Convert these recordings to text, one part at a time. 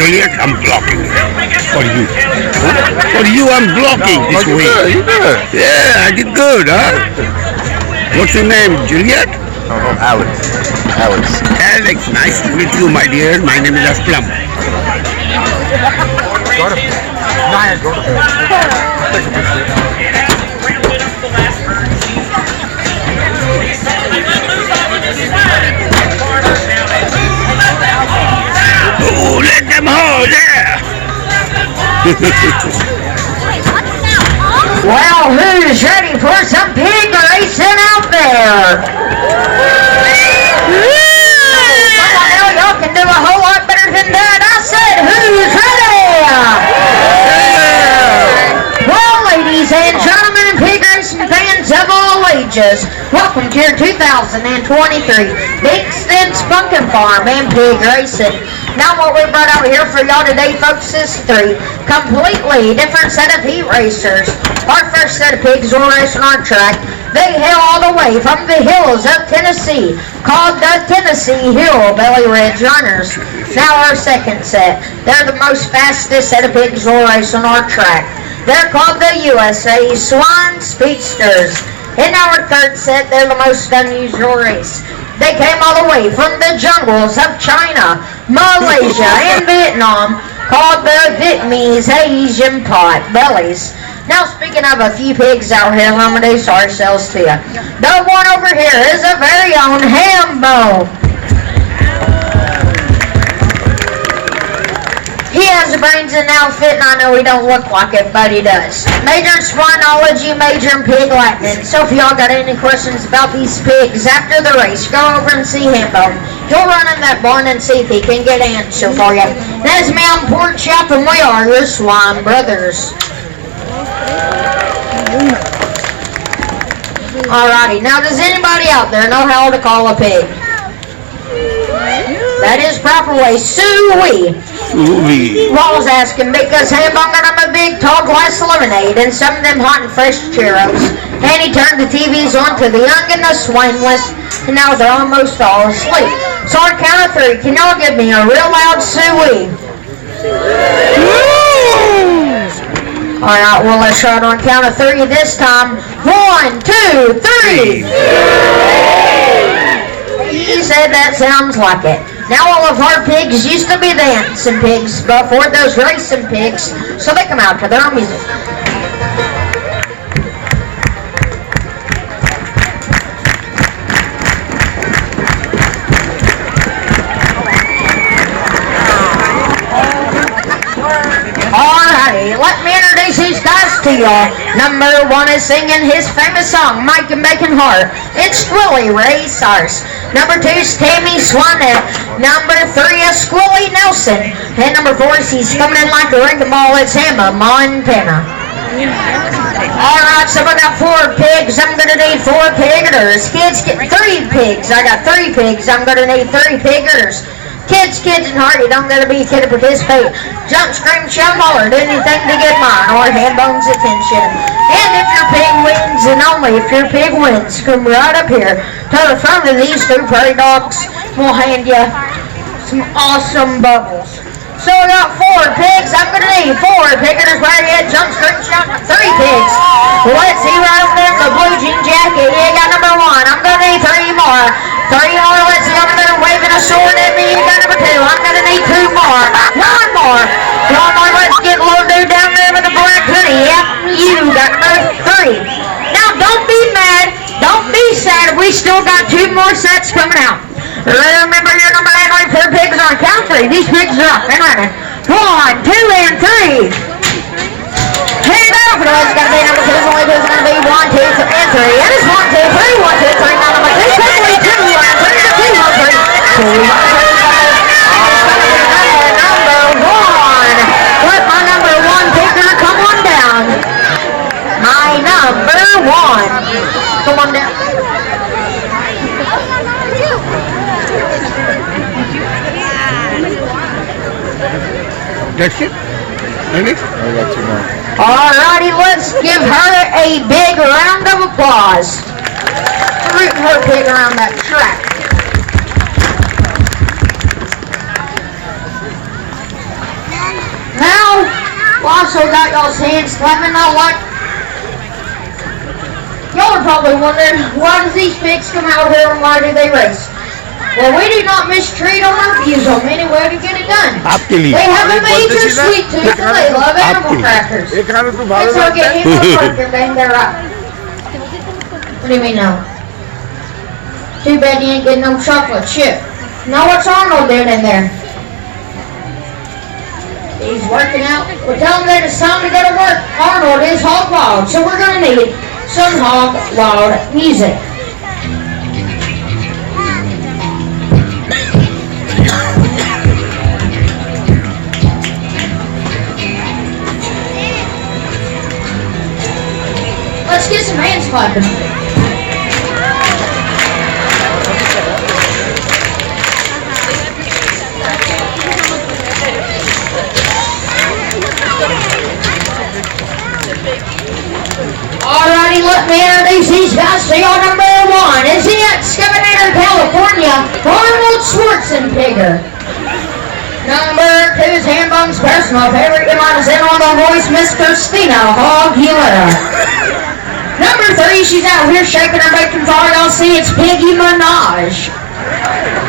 Juliet, I'm blocking you. For you. Huh? For you, I'm blocking this you way. good, you good. Yeah, I did good, huh? What's your name, Juliet? No, Alex. Alex. Alex, nice to meet you, my dear. My name is Aslam. Oh, let them hold, yeah! Well, who's ready for some pig racing out there? Come on now, y'all can do a whole lot better than that. I said, who's ready? Well, ladies and gentlemen, pig racing fans of all ages, welcome to your 2023 Big Stints Pumpkin Farm and Pig Racing. Now what we brought out here for y'all today, folks, is 3 completely different set of heat racers. Our first set of pigs will race on our track. They hail all the way from the hills of Tennessee, called the Tennessee Hillbilly Ridge Runners. Now our second set, they're the most fastest set of pigs will race on our track. They're called the USA Swine Speedsters. In our third set, they're the most unusual race. They came all the way from the jungles of China, Malaysia, and Vietnam, called the Vietnamese Asian pot bellies. Now, speaking of a few pigs out here, I'm going to introduce ourselves to you. The one over here is a very own Hambo. He has the brains and outfit, and I know he don't look like it, but he does. Major in swinology, major in pig Latin. So if y'all got any questions about these pigs after the race, go over and see Hambo. He'll run in that barn and see if he can get an answer for you. That is me on Pork Chop, and we are your Swine Brothers. Alrighty, now does anybody out there know how to call a pig? That is proper way, Sue-wee. Well, I was asking because Hambo got him a big tall glass of lemonade and some of them hot and fresh churros. And he turned the TVs on to the young and the swineless, and now they're almost all asleep. So on count of 3, can y'all give me a real loud Sue-wee? Alright, well let's try it on count of 3 this time. 1, 2, 3! He said that sounds like it. Now all of our pigs used to be dancing pigs, but for those racing pigs, so they come out to their music. Alrighty, let me introduce these guys to y'all. Number 1 is singing his famous song, Mike and Bacon Heart. It's Willie Ray Cyrus. Number 2 is Tammy Swanette. Number 3 is Squilly Nelson. And number 4 is he's coming in like a wrecking ball. It's Emma Montana. Alright, so I got 4 pigs. I'm going to need 4 piggers. Kids get 3 pigs. I got 3 pigs. I'm going to need 3 piggers. Kids, and Hardy don't gotta be a kid to participate. Jump, scream, shout, holler, do anything to get mine or Hambo's attention. And if your pig wins, and only if your pig wins, come right up here to the front of these 2 prairie dogs. We'll hand you some awesome bubbles. So I got 4 pigs. I'm gonna need 4 piggers right here. Jump, scream, shout, 3 pigs. Let's see right over there, the blue jean jacket. Yeah, got number 1. I'm gonna need 3 more. 3 more, let's see over there waving a sword at me. You got number 2. I'm gonna need 2 more. 1 more. 1 more, let's get little dude down there with the black hoodie. Yep, you got number 3. Now don't be mad, don't be sad. We still got 2 more sets coming out. Remember your number 9 for pigs on count 3. These pigs are up and running. 1, 2, and 3. Hand over to us. It's gonna be number 2. Only 2 is gonna be 1, 2, and 3. And it's 1, 2, 3, 1, 2, 3. Now number 2, quickly 2, 1, 3, 2, 1, 3. 2, 1, 3. Number 1. Let my number 1 picker come on down. My number 1. Come on down. That's it? Maybe? I got 2 more. Alrighty, let's give her a big round of applause. Root her pig around that track. Now, we also got y'all's hands clapping. Now, what? Y'all are probably wondering, why do these pigs come out here and why do they race? Well, we do not mistreat them or abuse them anywhere to get it done. Happily. They have a major sweet tooth and they love animal crackers. It's okay, him and Parker, bang, they're right. What do you mean no? Too bad you ain't getting no chocolate chip. Now what's Arnold doing in there? He's working out. We're telling him that it's time to go to work. Arnold is hog wild, so we're gonna need some hog wild music. Let's get some hands clapping. Alrighty, let me introduce these guys to y'all. Number one is the excavator, California, Arnold Schwarzenegger. Number two is Hambone's personal favorite. You might have seen on the voice, Miss Christina Aguilera. Number three, she's out here shaking her bacon for y'all see. It's Piggy Minaj.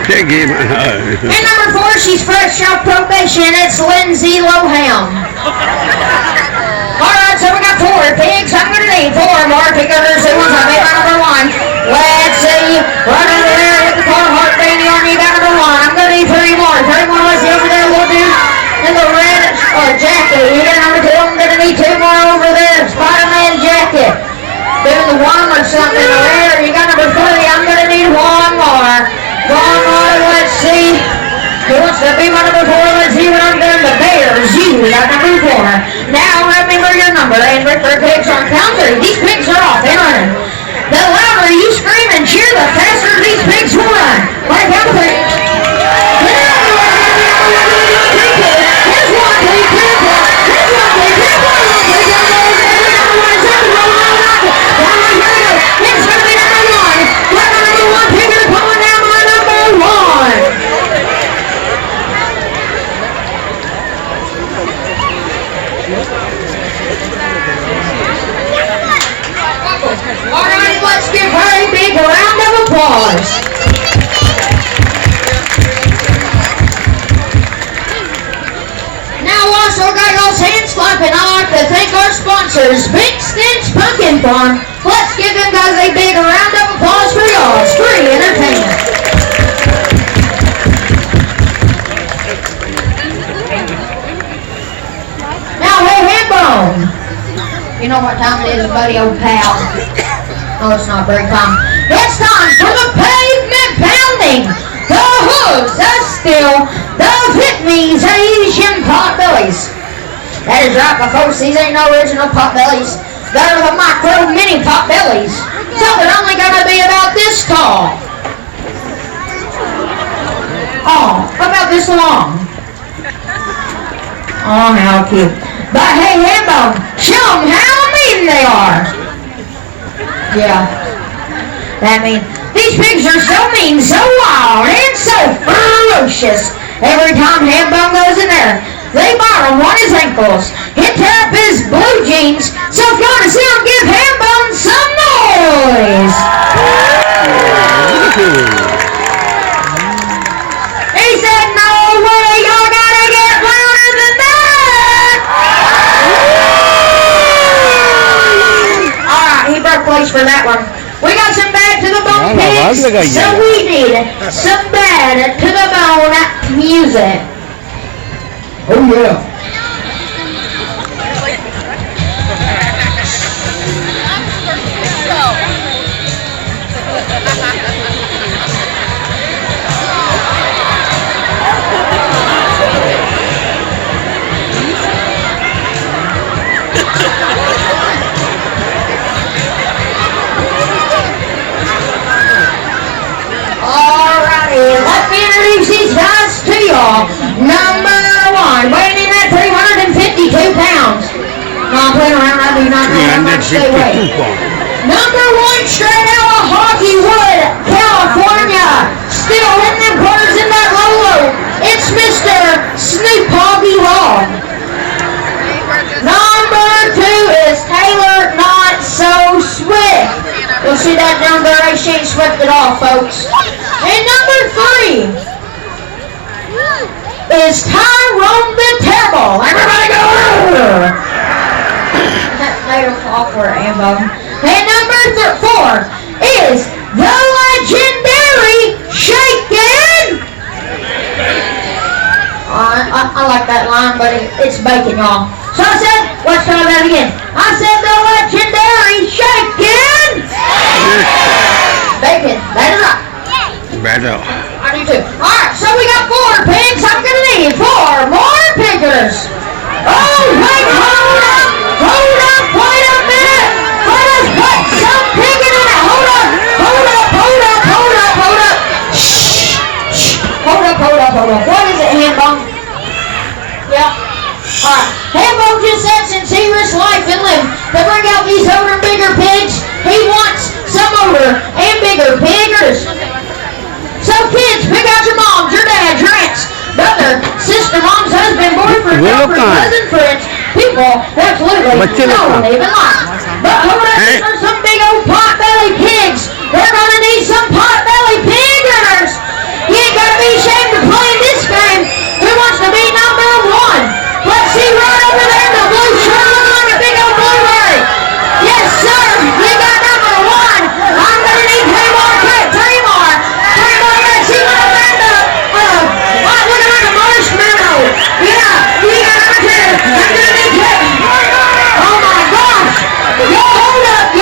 Piggy Minaj. And number four, she's fresh off probation. It's Lindsay Lohan. Alright, so we got 4 pigs. I'm going to need 4 more pickers. Who wants to be my number one? Let's see. Right over there with the Carhartt baby on you got number one. I'm going to need 3 more. 3 more. Let's see over there, little dude in the red jacket. You got number 2. I'm going to need 2 more over there. Spider-Man jacket. Doing the worm or something over there. You got number 3. I'm going to need 1 more. 1 more. Let's see. Who wants to be my number 4? Let's see what I'm doing. The Bears. You got number 4. Now remember your number and look for pigs on count 3. These pigs are off and running. The louder you scream and cheer, the faster these pigs will run. Like count 3. Here's 1, 2, 3, 4. Here's 1, 2, 3, 4. It's gonna be number 1. Let my number 1 pig are coming down my number 1. Alright, let's give her a big round of applause. Now also got y'all's hands clapping. I'd like to thank our sponsors, Big Stench Pumpkin Farm. Let's give them guys a big round of applause for y'all's free entertainment. Now, hey, Hambone. You know what time it is, buddy, old pal? Oh, it's not break time. It's time for the pavement pounding, the hooves, the steel, the Vietnamese Asian potbellies. That is right, my folks, these ain't no original potbellies. They're the micro mini potbellies. So they're only gonna be about this tall. Oh, about this long. Oh, how cute. But hey, Hambone, show them how mean they are. Yeah. That mean, these pigs are so mean, so wild, and so ferocious. Every time Hambone goes in there, they bottom on his ankles, hit up his blue jeans. So if you want to see him, give Hambone some noise. He said, no way, y'all gotta get louder than that. Alright, he broke place for that one. We got some bad to the bone pigs, so we need some bad to the bone music. Oh yeah. Number 1, weighing in at 352 pounds. No, I'm playing around. I do not know how much they weigh. Number 1, straight out of Hollywood, California. Still hitting them quarters in that Lolo. It's Mr. Snoop Hoggy Raw. You'll see that down there. She ain't swept it off, folks. And number 3 is Tyrone the Terrible. Everybody go! That made him awkward, Ambo. And number 4 is the legendary Shaken. I like that line, but it's bacon, y'all. So I said, let's try that again. I said the legendary Shaken. Bacon. That is right. Better. I do too. Alright, so we got 4 pigs. I'm gonna need 4 more pickers. Oh, wait, hold up, wait a minute. Let us put some picking in it. Hold up. Shh. Hold up. What is it, Hambone? Yeah. Alright, Hambone just said since he risked life and limb to bring out these older, bigger pigs, he wants some older and bigger piggers. So kids, pick out your moms, your dads, your aunts, brother, sister, mom's husband, boyfriend, girlfriend, cousin, friends, people that absolutely don't even like. But over there are some big old pot-belly pigs. We're gonna need some pot-belly piggers. You ain't gotta be ashamed to play in this game. Who wants to be number 1? Let's see right over there in the blue shirt looking like a big old blueberry. Yes, sir. You got number 1. I'm gonna need 3 more. See what I'm at the, looking like a marshmallow. Yeah, you got number 2. I'm gonna need 2. Oh my gosh. Hold up.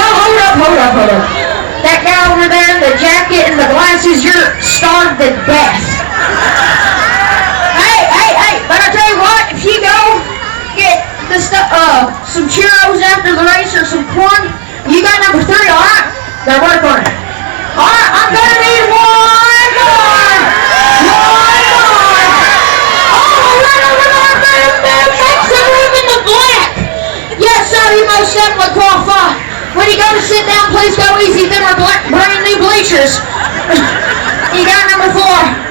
That guy over there in the jacket and the glasses, you're starved to death. Hey, but I tell you what, if you go get the stuff, some churros after the race or some corn, you got number 3, alright? Gotta work on it. Alright, I'm gonna need 1 more. Oh, right over there, make some room in the black. Yes, sir, you most definitely qualify. When you go to sit down, please go easy. Them are brand new bleachers. You got number 4.